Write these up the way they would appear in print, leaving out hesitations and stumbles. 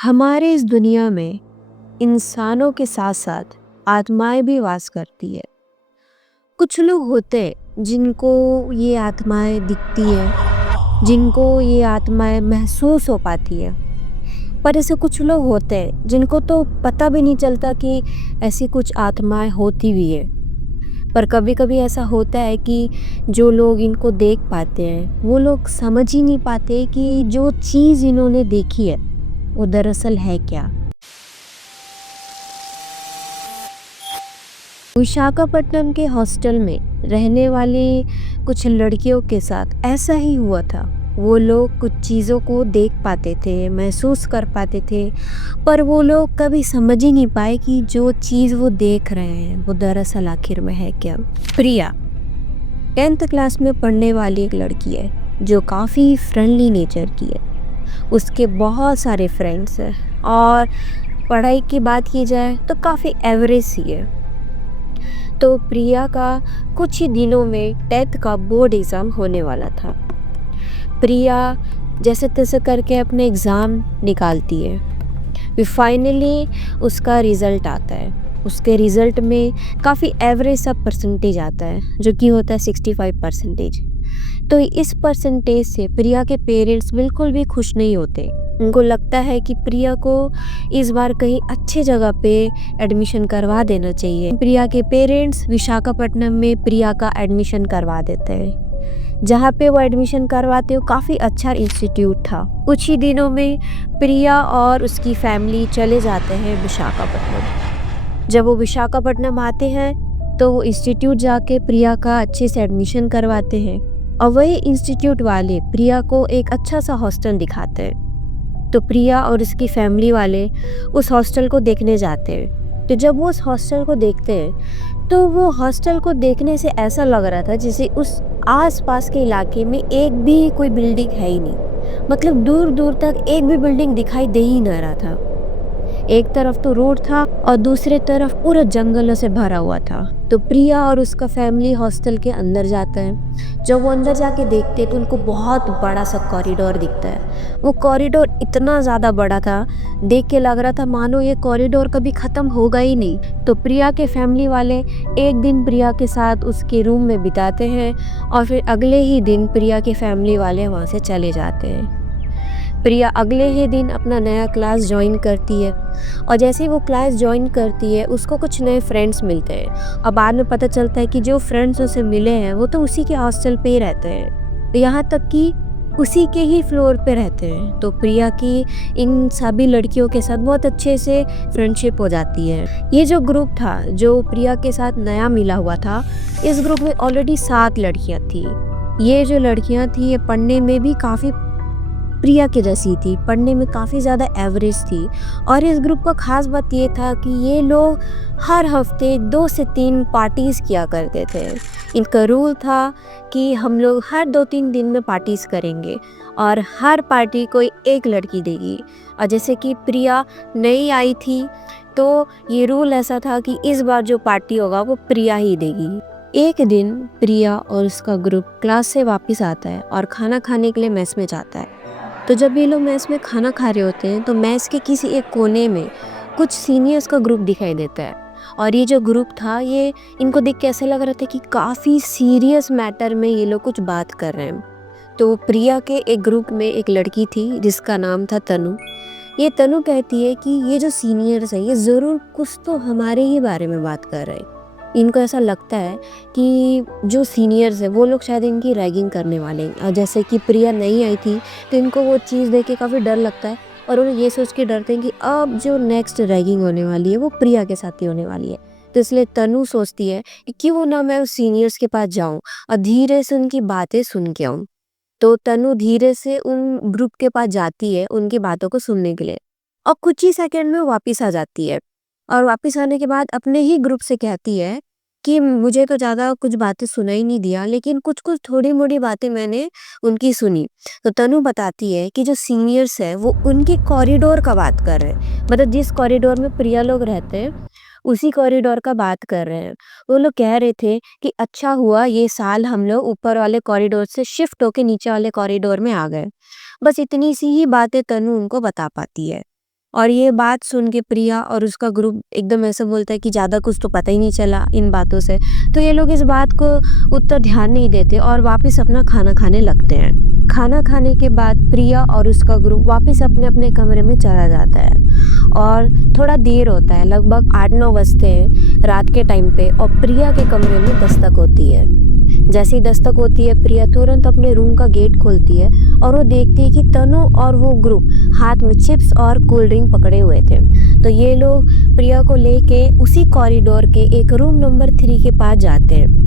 हमारे इस दुनिया में इंसानों के साथ साथ आत्माएं भी वास करती है। कुछ लोग होते हैं जिनको ये आत्माएं दिखती है, जिनको ये आत्माएं महसूस हो पाती है। पर ऐसे कुछ लोग होते हैं जिनको तो पता भी नहीं चलता कि ऐसी कुछ आत्माएं होती भी है। पर कभी कभी ऐसा होता है कि जो लोग इनको देख पाते हैं वो लोग समझ ही नहीं पाते कि जो चीज़ इन्होंने देखी है वो दरअसल है क्या। विशाखापट्टनम के हॉस्टल में रहने वाली कुछ लड़कियों के साथ ऐसा ही हुआ था। वो लोग कुछ चीज़ों को देख पाते थे, महसूस कर पाते थे, पर वो लोग कभी समझ ही नहीं पाए कि जो चीज़ वो देख रहे हैं वो दरअसल आखिर में है क्या। प्रिया 10th क्लास में पढ़ने वाली एक लड़की है जो काफ़ी फ्रेंडली नेचर की है। उसके बहुत सारे फ्रेंड्स हैं और पढ़ाई की बात की जाए तो काफ़ी एवरेज सी है। तो प्रिया का कुछ ही दिनों में 10th का बोर्ड एग्ज़ाम होने वाला था। प्रिया जैसे तैसे करके अपने एग्ज़ाम निकालती है। फिर फाइनली उसका रिज़ल्ट आता है। उसके रिज़ल्ट में काफ़ी एवरेज सा परसेंटेज आता है जो कि होता है 65%। तो इस परसेंटेज से प्रिया के पेरेंट्स बिल्कुल भी खुश नहीं होते। उनको लगता है कि प्रिया को इस बार कहीं अच्छी जगह पे एडमिशन करवा देना चाहिए। प्रिया के पेरेंट्स विशाखापट्टनम में प्रिया का एडमिशन करवा देते हैं। जहाँ पे वो एडमिशन करवाते हो काफ़ी अच्छा इंस्टीट्यूट था। कुछ ही दिनों में प्रिया और उसकी फैमिली चले जाते हैं विशाखापट्टनम। जब वो विशाखापट्टनम आते हैं तो वो इंस्टीट्यूट जाके प्रिया का अच्छे से एडमिशन करवाते हैं और वही इंस्टीट्यूट वाले प्रिया को एक अच्छा सा हॉस्टल दिखाते हैं। तो प्रिया और उसकी फैमिली वाले उस हॉस्टल को देखने जाते हैं। तो जब वो उस हॉस्टल को देखते हैं तो वो हॉस्टल को देखने से ऐसा लग रहा था जैसे उस आसपास के इलाके में एक भी कोई बिल्डिंग है ही नहीं। मतलब दूर दूर तक एक भी बिल्डिंग दिखाई दे ही नहीं रहा था। एक तरफ तो रोड था और दूसरे तरफ पूरा जंगलों से भरा हुआ था। तो प्रिया और उसका फैमिली हॉस्टल के अंदर जाता है। जब वो अंदर जाके देखते तो उनको बहुत बड़ा सा कॉरिडोर दिखता है। वो कॉरिडोर इतना ज़्यादा बड़ा था, देख के लग रहा था मानो ये कॉरिडोर कभी ख़त्म होगा ही नहीं। तो प्रिया के फैमिली वाले एक दिन प्रिया के साथ उसके रूम में बिताते हैं और फिर अगले ही दिन प्रिया के फैमिली वाले वहाँ से चले जाते हैं। प्रिया अगले ही दिन अपना नया क्लास ज्वाइन करती है और जैसे ही वो क्लास ज्वाइन करती है उसको कुछ नए फ्रेंड्स मिलते हैं और बाद में पता चलता है कि जो फ्रेंड्स उसे मिले हैं वो तो उसी के हॉस्टल पे ही रहते हैं। यहाँ तक कि उसी के ही फ्लोर पे रहते हैं। तो प्रिया की इन सभी लड़कियों के साथ बहुत अच्छे से फ्रेंडशिप हो जाती है। ये जो ग्रुप था जो प्रिया के साथ नया मिला हुआ था, इस ग्रुप में ऑलरेडी 7 लड़कियाँ थी। ये जो लड़कियाँ थी ये पढ़ने में भी काफ़ी प्रिया के जैसी थी, पढ़ने में काफ़ी ज़्यादा एवरेज थी। और इस ग्रुप का ख़ास बात ये था कि ये लोग हर हफ्ते 2 से 3 पार्टीज़ किया करते थे। इनका रूल था कि हम लोग हर 2-3 दिन में पार्टीज़ करेंगे और हर पार्टी कोई एक लड़की देगी। और जैसे कि प्रिया नई आई थी तो ये रूल ऐसा था कि इस बार जो पार्टी होगा वो प्रिया ही देगी। एक दिन प्रिया और उसका ग्रुप क्लास से वापस आता है और खाना खाने के लिए मेस में जाता है। तो जब ये लोग मेस में खाना खा रहे होते हैं तो मेस के किसी एक कोने में कुछ सीनियर्स का ग्रुप दिखाई देता है। और ये जो ग्रुप था ये इनको देख के ऐसा लग रहा था कि काफ़ी सीरियस मैटर में ये लोग कुछ बात कर रहे हैं। तो प्रिया के एक ग्रुप में एक लड़की थी जिसका नाम था तनु। ये तनु कहती है कि ये जो सीनियर्स हैं ये ज़रूर कुछ तो हमारे ही बारे में बात कर रहे हैं। इनको ऐसा लगता है कि जो सीनियर्स हैं वो लोग शायद इनकी रैगिंग करने वाले हैं। और जैसे कि प्रिया नई आई थी तो इनको वो चीज़ देख के काफ़ी डर लगता है और उन्हें ये सोच के डरते हैं कि अब जो नेक्स्ट रैगिंग होने वाली है वो प्रिया के साथ ही होने वाली है। तो इसलिए तनु सोचती है कि क्यों ना मैं उस सीनियर्स के पास जाऊं और धीरे से उनकी बातें सुन के आऊँ। तो तनु धीरे से उन ग्रुप के पास जाती है उनकी बातों को सुनने के लिए और कुछ ही सेकंड में वापस आ जाती है। और वापस आने के बाद अपने ही ग्रुप से कहती है कि मुझे तो ज़्यादा कुछ बातें सुनाई नहीं दिया लेकिन कुछ कुछ थोड़ी मोड़ी बातें मैंने उनकी सुनी। तो तनु बताती है कि जो सीनियर्स है वो उनके कॉरिडोर का बात कर रहे हैं। मतलब जिस कॉरिडोर में प्रिया लोग रहते हैं उसी कॉरिडोर का बात कर रहे हैं। वो लोग कह रहे थे कि अच्छा हुआ ये साल हम लोग ऊपर वाले कॉरिडोर से शिफ्ट होके नीचे वाले कॉरिडोर में आ गए। बस इतनी सी ही बातें तनु उनको बता पाती है। और ये बात सुन के प्रिया और उसका ग्रुप एकदम ऐसे बोलता है कि ज़्यादा कुछ तो पता ही नहीं चला इन बातों से। तो ये लोग इस बात को उतना ध्यान नहीं देते और वापस अपना खाना खाने लगते हैं। खाना खाने के बाद प्रिया और उसका ग्रुप वापस अपने अपने कमरे में चला जाता है और थोड़ा देर होता है, लगभग 8-9 बजते हैं रात के टाइम पे, और प्रिया के कमरे में दस्तक होती है। जैसे ही दस्तक होती है, प्रिया तुरंत अपने रूम का गेट खोलती है और वो देखती है कि तनु और वो ग्रुप हाथ में चिप्स और कोल्ड ड्रिंक पकड़े हुए थे। तो ये लोग प्रिया को लेके उसी कॉरिडोर के एक रूम नंबर 3 के पास जाते हैं।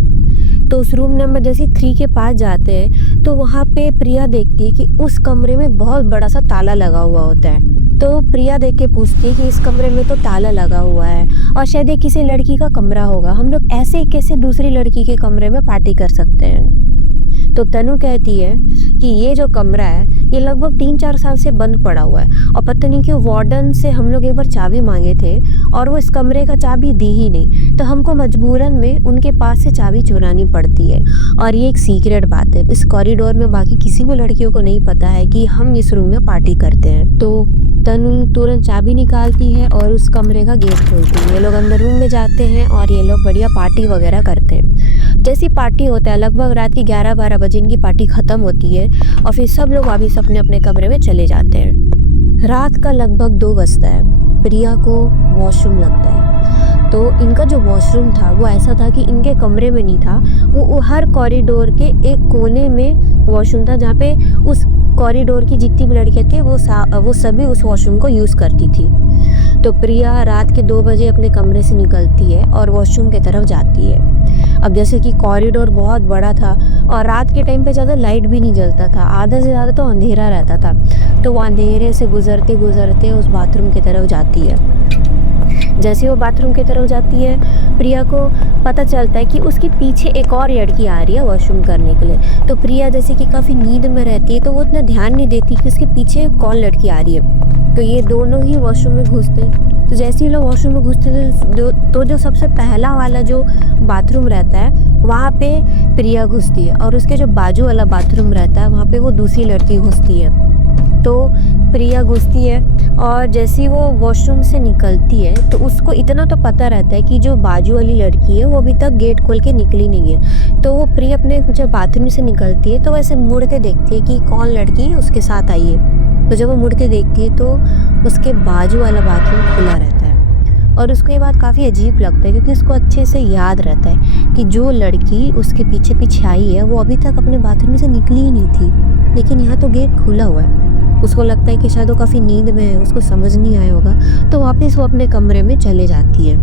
तो उस रूम नंबर जैसे 3 के पास जाते हैं तो वहाँ पे प्रिया देखती है कि उस कमरे में बहुत बड़ा सा ताला लगा हुआ होता है। तो प्रिया देख के पूछती है कि इस कमरे में तो ताला लगा हुआ है और शायद ये किसी लड़की का कमरा होगा, हम लोग ऐसे कैसे दूसरी लड़की के कमरे में पार्टी कर सकते हैं। तो तनु कहती है कि ये जो कमरा है ये लगभग 3-4 साल से बंद पड़ा हुआ है और पता नहीं क्यों वार्डन से हम लोग एक बार चाबी मांगे थे और वो इस कमरे का चाबी दी ही नहीं, तो हमको मजबूरन में उनके पास से चाबी चुरानी पड़ती है। और ये एक सीक्रेट बात है, इस कॉरिडोर में बाकी किसी भी लड़कियों को नहीं पता है कि हम इस रूम में पार्टी करते हैं। तो तनु तुरंत चाबी निकालती है और उस कमरे का गेट खोलती है। ये लोग अंदर रूम में जाते हैं और ये लोग बढ़िया पार्टी वगैरह करते हैं। जैसी पार्टी होता है, लगभग रात की 11-12 बजे इनकी पार्टी ख़त्म होती है और फिर सब लोग वापस अपने अपने कमरे में चले जाते हैं। रात का लगभग 2 बजता है। प्रिया को वॉशरूम लगता है। तो इनका जो वॉशरूम था वो ऐसा था कि इनके कमरे में नहीं था, वो हर कॉरिडोर के एक कोने में वॉशरूम था, जहाँ पे उस कॉरिडोर की जितनी भी लड़कियाँ थी वो सभी उस वॉशरूम को यूज़ करती थी। तो प्रिया रात के 2 बजे अपने कमरे से निकलती है और वॉशरूम की तरफ जाती है। अब जैसे कि कॉरिडोर बहुत बड़ा था और रात के टाइम पे ज़्यादा लाइट भी नहीं जलता था, आधा से ज़्यादा तो अंधेरा रहता था। तो वो अंधेरे से गुजरते गुजरते उस बाथरूम की तरफ जाती है। जैसे वो बाथरूम की तरफ जाती है, प्रिया को पता चलता है कि उसके पीछे एक और लड़की आ रही है वॉशरूम करने के लिए। तो प्रिया जैसे कि काफ़ी नींद में रहती है तो वो इतना ध्यान नहीं देती कि उसके पीछे कौन लड़की आ रही है। तो ये दोनों ही वॉशरूम में घुसते। तो जैसे ही लोग वॉशरूम में घुसते तो जो सबसे पहला वाला जो बाथरूम रहता है वहाँ पे प्रिया घुसती है और उसके जो बाजू वाला बाथरूम रहता है वहाँ पे वो दूसरी लड़की घुसती है। तो प्रिया घुसती है और जैसे ही वो वॉशरूम से निकलती है तो उसको इतना तो पता रहता है कि जो बाजू वाली लड़की है वो अभी तक गेट खोल के निकली नहीं है। तो वो प्रिया अपने जब बाथरूम से निकलती है तो वैसे मुड़ के देखती है कि कौन लड़की उसके साथ आई है। तो जब वो मुड़ के देखती है तो उसके बाजू वाला बाथरूम खुला रहता है और उसको ये बात काफ़ी अजीब लगता है क्योंकि उसको अच्छे से याद रहता है कि जो लड़की उसके पीछे पीछे आई है वो अभी तक अपने बाथरूम से निकली ही नहीं थी, लेकिन यहाँ तो गेट खुला हुआ है। उसको लगता है कि शायद वो काफ़ी नींद में है, उसको समझ नहीं आया होगा, तो वापस वो अपने कमरे में चले जाती है।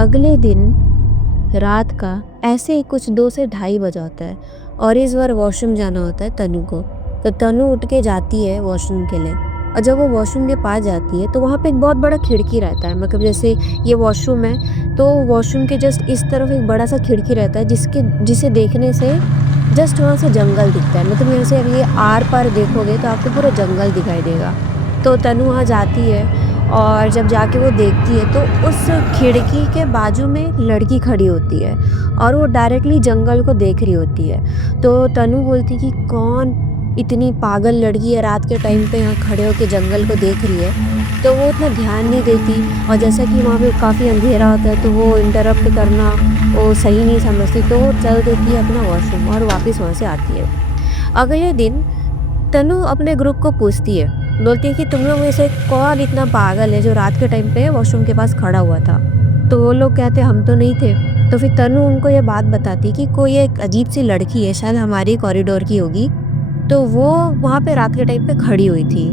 अगले दिन रात का ऐसे ही कुछ 2 से ढाई बजा होता है और इस बार वॉशरूम जाना होता है तनु को। तो तनु उठ के जाती है वॉशरूम के लिए और जब वो वॉशरूम के पास जाती है तो वहाँ पे एक बहुत बड़ा खिड़की रहता है। मतलब जैसे ये वॉशरूम है तो वॉशरूम के जस्ट इस तरफ एक बड़ा सा खिड़की रहता है जिसे देखने से जस्ट वहाँ से जंगल दिखता है। मतलब यहाँ से अगर ये आर पार देखोगे तो आपको पूरा जंगल दिखाई देगा। तो तनु वहाँ जाती है और जब जाके वो देखती है तो उस खिड़की के बाजू में एक लड़की खड़ी होती है और वो डायरेक्टली जंगल को देख रही होती है। तो तनु बोलती कि कौन इतनी पागल लड़की है रात के टाइम पे यहाँ खड़े होकर जंगल को देख रही है। तो वो उतना ध्यान नहीं देती और जैसा कि वहाँ पे काफ़ी अंधेरा होता है तो वो इंटरप्ट करना वो सही नहीं समझती, तो वो चल देती है अपना वॉशरूम और वापस वहाँ से आती है। अगले दिन तनु अपने ग्रुप को पूछती है, बोलती है कि तुम लोग में से कौन इतना पागल है जो रात के टाइम पे वॉशरूम के पास खड़ा हुआ था। तो वो लोग कहते हम तो नहीं थे। तो फिर तनु उनको ये बात बताती कि कोई एक अजीब सी लड़की है, शायद हमारी कॉरिडोर की होगी, तो वो वहाँ पे रात के टाइम पे खड़ी हुई थी।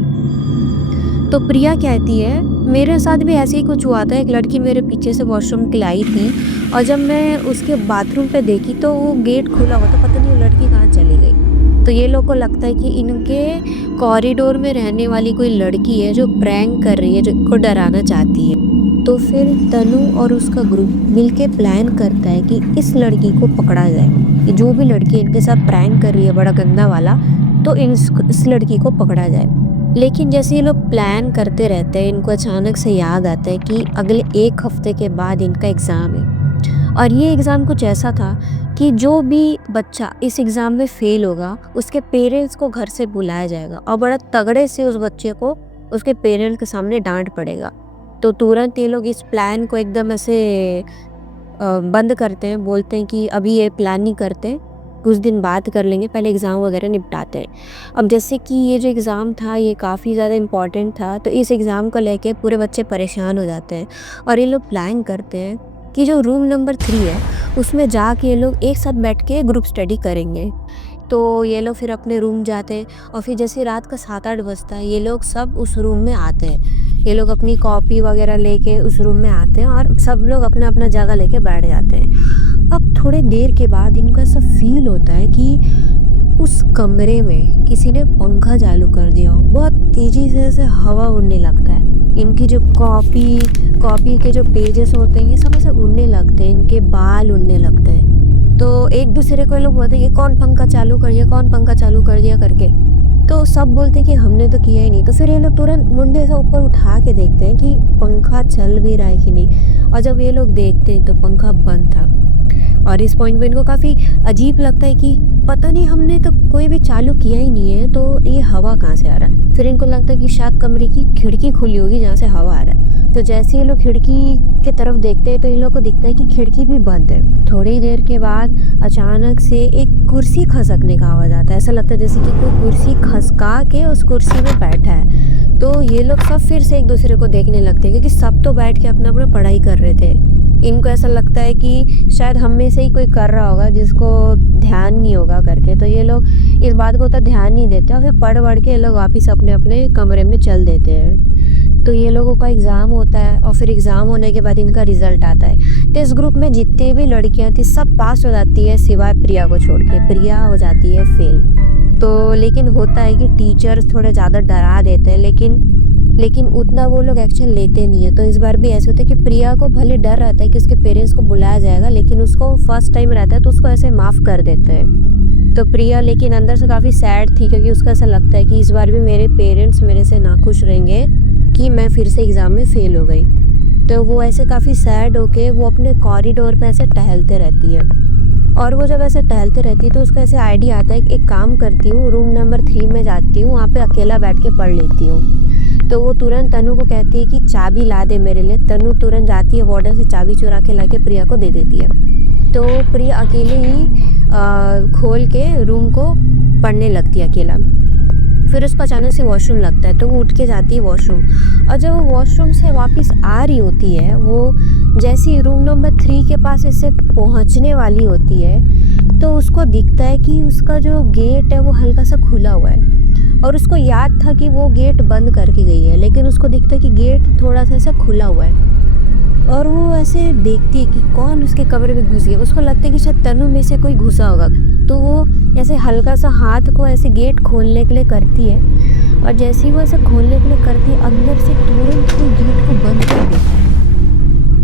तो प्रिया कहती है मेरे साथ भी ऐसे ही कुछ हुआ था, एक लड़की मेरे पीछे से वॉशरूम के लिए आई थी और जब मैं उसके बाथरूम पे देखी तो वो गेट खुला हुआ था, पता नहीं वो लड़की कहाँ चली गई। तो ये लोग को लगता है कि इनके कॉरिडोर में रहने वाली कोई लड़की है जो प्रैंक कर रही है, जो इनको डराना चाहती है। तो फिर तनु और उसका ग्रुप मिलके प्लान करता है कि इस लड़की को पकड़ा जाए, कि जो भी लड़की इनके साथ प्रैंक कर रही है बड़ा गंदा वाला, तो इस लड़की को पकड़ा जाए। लेकिन जैसे ये लोग प्लान करते रहते हैं इनको अचानक से याद आता है कि अगले 1 हफ्ते के बाद इनका एग्ज़ाम है और ये एग्ज़ाम कुछ ऐसा था कि जो भी बच्चा इस एग्ज़ाम में फ़ेल होगा उसके पेरेंट्स को घर से बुलाया जाएगा और बड़ा तगड़े से उस बच्चे को उसके पेरेंट्स के सामने डांट पड़ेगा। तो तुरंत ये लोग इस प्लान को एकदम ऐसे बंद करते हैं, बोलते हैं कि अभी ये प्लान नहीं करते, कुछ दिन बाद कर लेंगे, पहले एग्ज़ाम वगैरह निपटाते हैं। अब जैसे कि ये जो एग्ज़ाम था ये काफ़ी ज़्यादा इम्पॉर्टेंट था, तो इस एग्ज़ाम को लेके पूरे बच्चे परेशान हो जाते हैं और ये लोग प्लान करते हैं कि जो रूम नंबर 3 है उसमें जाके ये लोग एक साथ बैठ के ग्रुप स्टडी करेंगे। तो ये लोग फिर अपने रूम जाते हैं और फिर जैसे रात का 7-8 बजता है ये लोग सब उस रूम में आते हैं। ये लोग अपनी कॉपी वगैरह लेके उस रूम में आते हैं और सब लोग अपना अपना जगह लेके बैठ जाते हैं। अब थोड़े देर के बाद इनको ऐसा फील होता है कि उस कमरे में किसी ने पंखा चालू कर दिया हो। बहुत तेज़ी से ऐसे हवा उड़ने लगता है। इनकी जो कॉपी के जो पेजेस होते हैं ये सब ऐसे उड़ने लगते हैं, इनके बाल उड़ने लगते हैं। तो एक दूसरे को लोग बोलते हैं कि कौन पंखा चालू कर दिया, कौन पंखा चालू कर दिया करके। तो सब बोलते हैं कि हमने तो किया ही नहीं। तो फिर ये लोग तुरंत मुंडे से ऊपर उठा के देखते हैं कि पंखा चल भी रहा है कि नहीं, और जब ये लोग देखते हैं तो पंखा बंद था। और इस पॉइंट पे इनको काफ़ी अजीब लगता है कि पता नहीं, हमने तो कोई भी चालू किया ही नहीं है, तो ये हवा कहाँ से आ रहा है। फिर इनको लगता है कि शायद कमरे की खिड़की खुली होगी जहाँ से हवा आ रहा है। तो जैसे ये लोग खिड़की के तरफ देखते हैं तो इन लोग को दिखता है कि खिड़की भी बंद है। थोड़ी देर के बाद अचानक से एक कुर्सी खसकने का आवाज़ आता है। ऐसा लगता है जैसे कि कोई कुर्सी खसका के उस कुर्सी में बैठा है। तो ये लोग सब फिर से एक दूसरे को देखने लगते हैं, क्योंकि सब तो बैठ के अपना अपना पढ़ाई कर रहे थे। इनको ऐसा लगता है कि शायद हम में से ही कोई कर रहा होगा जिसको ध्यान नहीं होगा करके। तो ये लोग इस बात को उतना ध्यान नहीं देते और फिर पढ़ के ये लोग वापस अपने अपने कमरे में चल देते हैं। तो ये लोगों का एग्ज़ाम होता है और फिर एग्ज़ाम होने के बाद इनका रिज़ल्ट आता है। तो इस ग्रुप में जितनी भी लड़कियां थी सब पास हो जाती है सिवाय प्रिया को छोड़ के। प्रिया हो जाती है फेल। तो लेकिन होता है कि टीचर्स थोड़े ज़्यादा डरा देते हैं, लेकिन उतना वो लोग एक्शन लेते नहीं है। तो इस बार भी ऐसे होता है कि प्रिया को भले डर रहता है कि उसके पेरेंट्स को बुलाया जाएगा, लेकिन उसको फर्स्ट टाइम रहता है तो उसको ऐसे माफ़ कर देते हैं। तो प्रिया लेकिन अंदर से काफ़ी सैड थी, क्योंकि उसको ऐसा लगता है कि इस बार भी मेरे पेरेंट्स मेरे से नाखुश रहेंगे कि मैं फिर से एग्ज़ाम में फ़ेल हो गई। तो वो ऐसे काफ़ी सैड होके वो अपने कॉरिडोर पे ऐसे टहलते रहती है। और वो जब ऐसे टहलते रहती है तो उसको ऐसे आइडिया आता है कि एक काम करती हूँ, रूम नंबर 3 में जाती हूँ, वहाँ पे अकेला बैठ के पढ़ लेती हूँ। तो वो तुरंत तनु को कहती है कि चाबी ला दे मेरे लिए। तनु तुरंत जाती है, वार्डन से चाबी चुरा के ला के प्रिया को दे देती है। तो प्रिया अकेले ही खोल के रूम को पढ़ने लगती है अकेला। फिर उसको अचानक से वॉशरूम लगता है तो वो उठ के जाती है वॉशरूम। और जब वो वॉशरूम से वापस आ रही होती है, वो जैसी रूम नंबर 3 के पास ऐसे पहुंचने वाली होती है तो उसको दिखता है कि उसका जो गेट है वो हल्का सा खुला हुआ है। और उसको याद था कि वो गेट बंद करके गई है, लेकिन उसको दिखता है कि गेट थोड़ा सा ऐसा खुला हुआ है। और वो ऐसे देखती है कि कौन उसके कमरे में घुस गया। उसको लगता है कि शायद तनु में से कोई घुसा होगा। तो वो ऐसे हल्का सा हाथ को ऐसे गेट खोलने के लिए करती है, और जैसे ही वो ऐसे खोलने के लिए करती है अंदर से तुरंत कोई गेट को बंद कर देता है।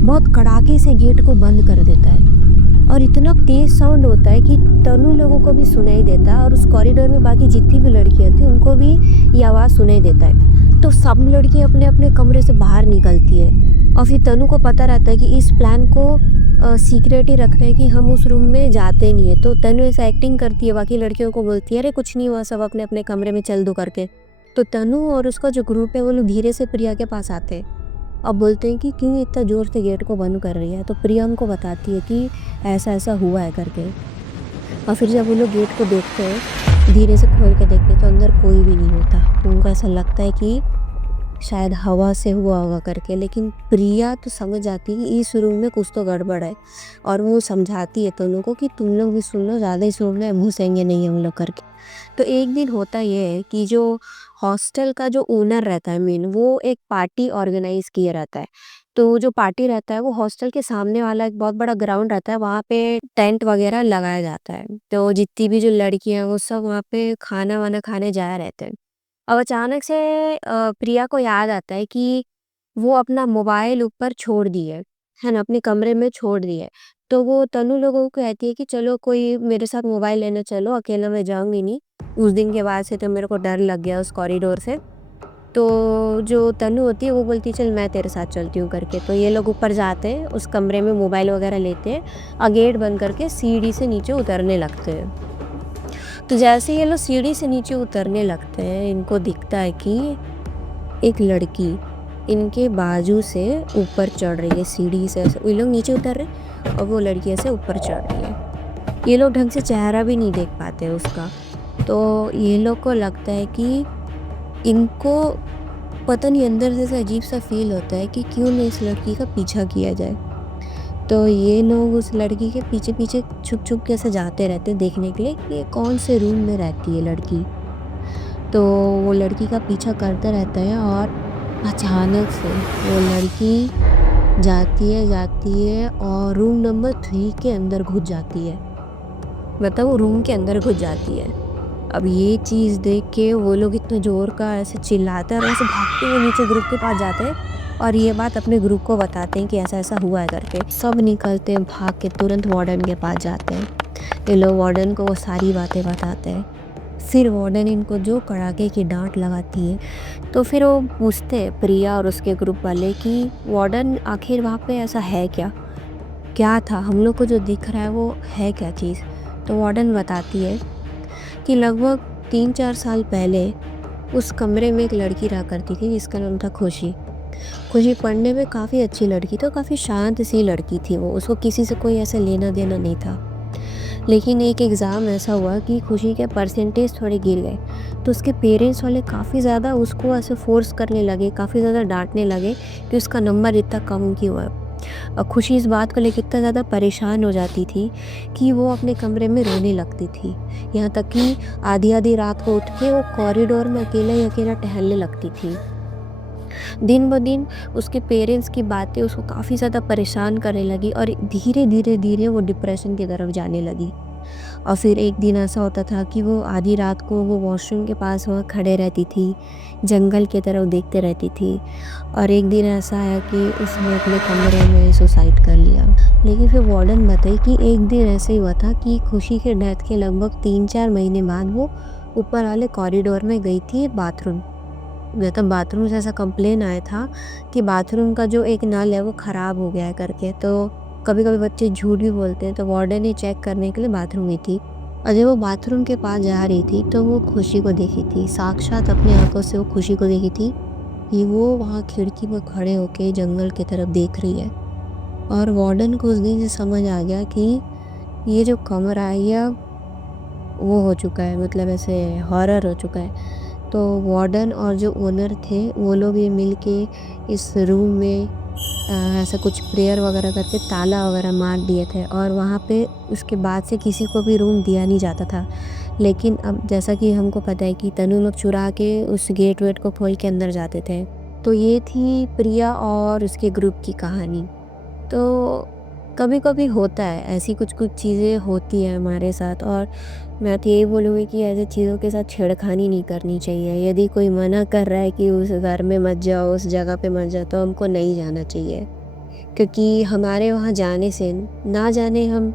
बहुत कड़ाके से गेट को बंद कर देता है और इतना तेज़ साउंड होता है कि तनु लोगों को भी सुनाई देता है और उस कॉरिडोर में बाकी जितनी भी लड़कियां थी उनको भी ये आवाज़ सुनाई देता है। तो सब लड़कियां अपने अपने कमरे से बाहर निकलती है और फिर तनु को पता रहता है कि इस प्लान को सीक्रेट ही रखना है कि हम उस रूम में जाते नहीं है। तो तनु ऐसा एक्टिंग करती है, बाकी लड़कियों को बोलती है अरे कुछ नहीं हुआ, सब अपने अपने कमरे में चल दो करके। तो तनु और उसका जो ग्रुप है वो लोग धीरे से प्रिया के पास आते हैं। अब बोलते हैं कि क्यों इतना ज़ोर से गेट को बंद कर रही है। तो प्रिया उनको बताती है कि ऐसा ऐसा हुआ है करके। और फिर जब वो लोग गेट को देखते हैं, धीरे से खोल के देखते हैं तो अंदर कोई भी नहीं होता। उनको ऐसा लगता है कि शायद हवा से हुआ होगा करके। लेकिन प्रिया तो समझ जाती है कि इस रूम में कुछ तो गड़बड़ है, और वो समझाती है तनु को कि तुम लोग भी सुन लो, ज़्यादा इस रूम में घुसेंगे नहीं हम लोग करके। तो एक दिन होता ये है कि जो हॉस्टल का जो ओनर रहता है मेन, वो एक पार्टी ऑर्गेनाइज किया रहता है। तो जो पार्टी रहता है वो हॉस्टल के सामने वाला एक बहुत बड़ा ग्राउंड रहता है, वहाँ पे टेंट वगैरह लगाया जाता है। तो जितनी भी जो लड़कियां हैं वो सब वहाँ पे खाना वाना खाने जाया रहते हैं। अब अचानक से प्रिया को याद आता है कि वो अपना मोबाइल ऊपर छोड़ दी है ना, अपने कमरे में छोड़ दी है। तो वो तनु लोगों को कहती है कि चलो कोई मेरे साथ मोबाइल लेने चलो, अकेला मैं जाऊंगी नहीं। उस दिन के बाद से तो मेरे को डर लग गया उस कॉरिडोर से। तो जो तनु होती है वो बोलती है चल मैं तेरे साथ चलती हूँ करके। तो ये लोग ऊपर जाते हैं, उस कमरे में मोबाइल वगैरह लेते हैं और गेट बंद करके सीढ़ी से नीचे उतरने लगते हैं। तो जैसे ये लोग सीढ़ी से नीचे उतरने लगते हैं, इनको दिखता है कि एक लड़की इनके बाजू से ऊपर चढ़ रही है सीढ़ी से, ऐसे ये लोग नीचे उतर रहे और वो लड़की ऐसे ऊपर चढ़ रही है। ये लोग ढंग से चेहरा भी नहीं देख पाते उसका। तो ये लोग को लगता है कि इनको पता नहीं अंदर से ऐसा अजीब सा फील होता है कि क्यों ना इस लड़की का पीछा किया जाए। तो ये लोग उस लड़की के पीछे पीछे छुप छुप के ऐसे जाते रहते हैं देखने के लिए कि ये कौन से रूम में रहती है लड़की। तो वो लड़की का पीछा करता रहता है और अचानक से वो लड़की जाती है और रूम नंबर 3 के अंदर घुस जाती है। मतलब वो रूम के अंदर घुस जाती है। अब ये चीज़ देख के वो लोग इतना ज़ोर का ऐसे चिल्लाते हैं और ऐसे भागते हुए नीचे ग्रुप के पास जाते हैं और ये बात अपने ग्रुप को बताते हैं कि ऐसा ऐसा हुआ है करके। सब निकलते हैं भाग के, तुरंत वार्डन के पास जाते हैं। ये लोग वार्डन को वो सारी बातें बताते हैं। फिर वार्डन इनको जो कड़ाके की डांट लगाती है। तो फिर वो पूछते हैं प्रिया और उसके ग्रुप वाले कि वार्डन आखिर वहाँ पे ऐसा है क्या, क्या था, हम लोग को जो दिख रहा है वो है क्या चीज़। तो वार्डन बताती है कि लगभग 3-4 साल पहले उस कमरे में एक लड़की रहा करती थी जिसका नाम था खुशी। खुशी पढ़ने में काफ़ी अच्छी लड़की थी, काफ़ी शांत सी लड़की थी वो, उसको किसी से कोई ऐसा लेना देना नहीं था। लेकिन एक एग्ज़ाम ऐसा हुआ कि खुशी के परसेंटेज थोड़े गिर गए। तो उसके पेरेंट्स वाले काफ़ी ज़्यादा उसको ऐसे फ़ोर्स करने लगे, काफ़ी ज़्यादा डांटने लगे कि उसका नंबर इतना कम क्यों है। और खुशी इस बात को लेकर इतना ज़्यादा परेशान हो जाती थी कि वो अपने कमरे में रोने लगती थी। यहाँ तक कि आधी आधी रात को उठ के वो कॉरिडोर में अकेला ही अकेला टहलने लगती थी। दिन ब दिन उसके पेरेंट्स की बातें उसको काफ़ी ज़्यादा परेशान करने लगी और धीरे वो डिप्रेशन की तरफ जाने लगी। और फिर एक दिन ऐसा होता था कि वो आधी रात को वो वॉशरूम के पास वहाँ खड़े रहती थी, जंगल की तरफ देखते रहती थी। और एक दिन ऐसा आया कि उसने अपने कमरे में सुसाइड कर लिया। लेकिन फिर वार्डन बताई कि एक दिन ऐसे ही हुआ था कि खुशी के डेथ के लगभग 3-4 महीने बाद वो ऊपर वाले कॉरिडोर में गई थी बाथरूम। मतलब बाथरूम से ऐसा कंप्लेन आया था कि बाथरूम का जो एक नल है वो ख़राब हो गया है करके। तो कभी कभी बच्चे झूठ भी बोलते हैं। तो वार्डन ने चेक करने के लिए बाथरूम गई थी और जब वो बाथरूम के पास जा रही थी तो वो खुशी को देखी थी, साक्षात अपनी आंखों से वो खुशी को देखी थी कि वो वहाँ खिड़की पर खड़े होके जंगल की तरफ देख रही है। और वार्डन को उस दिन से समझ आ गया कि ये जो कमरा है ये वो हो चुका है, मतलब ऐसे हॉरर हो चुका है। तो वार्डन और जो ओनर थे वो लोग ये मिल के इस रूम में ऐसा कुछ प्रेयर वगैरह करके ताला वगैरह मार दिए थे और वहाँ पे उसके बाद से किसी को भी रूम दिया नहीं जाता था। लेकिन अब जैसा कि हमको पता है कि तनु लोग चुरा के उस गेट वेट को खोल के अंदर जाते थे। तो ये थी प्रिया और उसके ग्रुप की कहानी। तो कभी कभी होता है ऐसी कुछ कुछ चीज़ें होती हैं हमारे साथ और मैं तो यही बोलूँगी कि ऐसी चीज़ों के साथ छेड़खानी नहीं करनी चाहिए। यदि कोई मना कर रहा है कि उस घर में मत जाओ, उस जगह पे मत जाओ, तो हमको नहीं जाना चाहिए। क्योंकि हमारे वहाँ जाने से ना जाने हम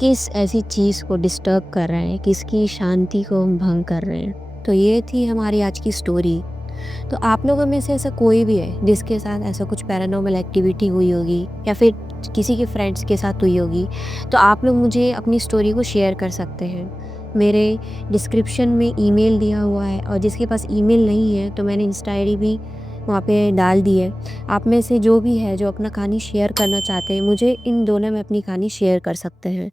किस ऐसी चीज़ को डिस्टर्ब कर रहे हैं, किसकी शांति को हम भंग कर रहे हैं। तो ये थी हमारी आज की स्टोरी। तो आप लोगों में से ऐसा कोई भी है जिसके साथ ऐसा कुछ पैरानॉर्मल एक्टिविटी हुई होगी या फिर किसी के फ्रेंड्स के साथ हुई होगी, तो आप लोग मुझे अपनी स्टोरी को शेयर कर सकते हैं। मेरे डिस्क्रिप्शन में ईमेल दिया हुआ है और जिसके पास ईमेल नहीं है तो मैंने इंस्टा आईडी भी वहाँ पे डाल दी है। आप में से जो भी है जो अपना कहानी शेयर करना चाहते हैं, मुझे इन दोनों में अपनी कहानी शेयर कर सकते हैं।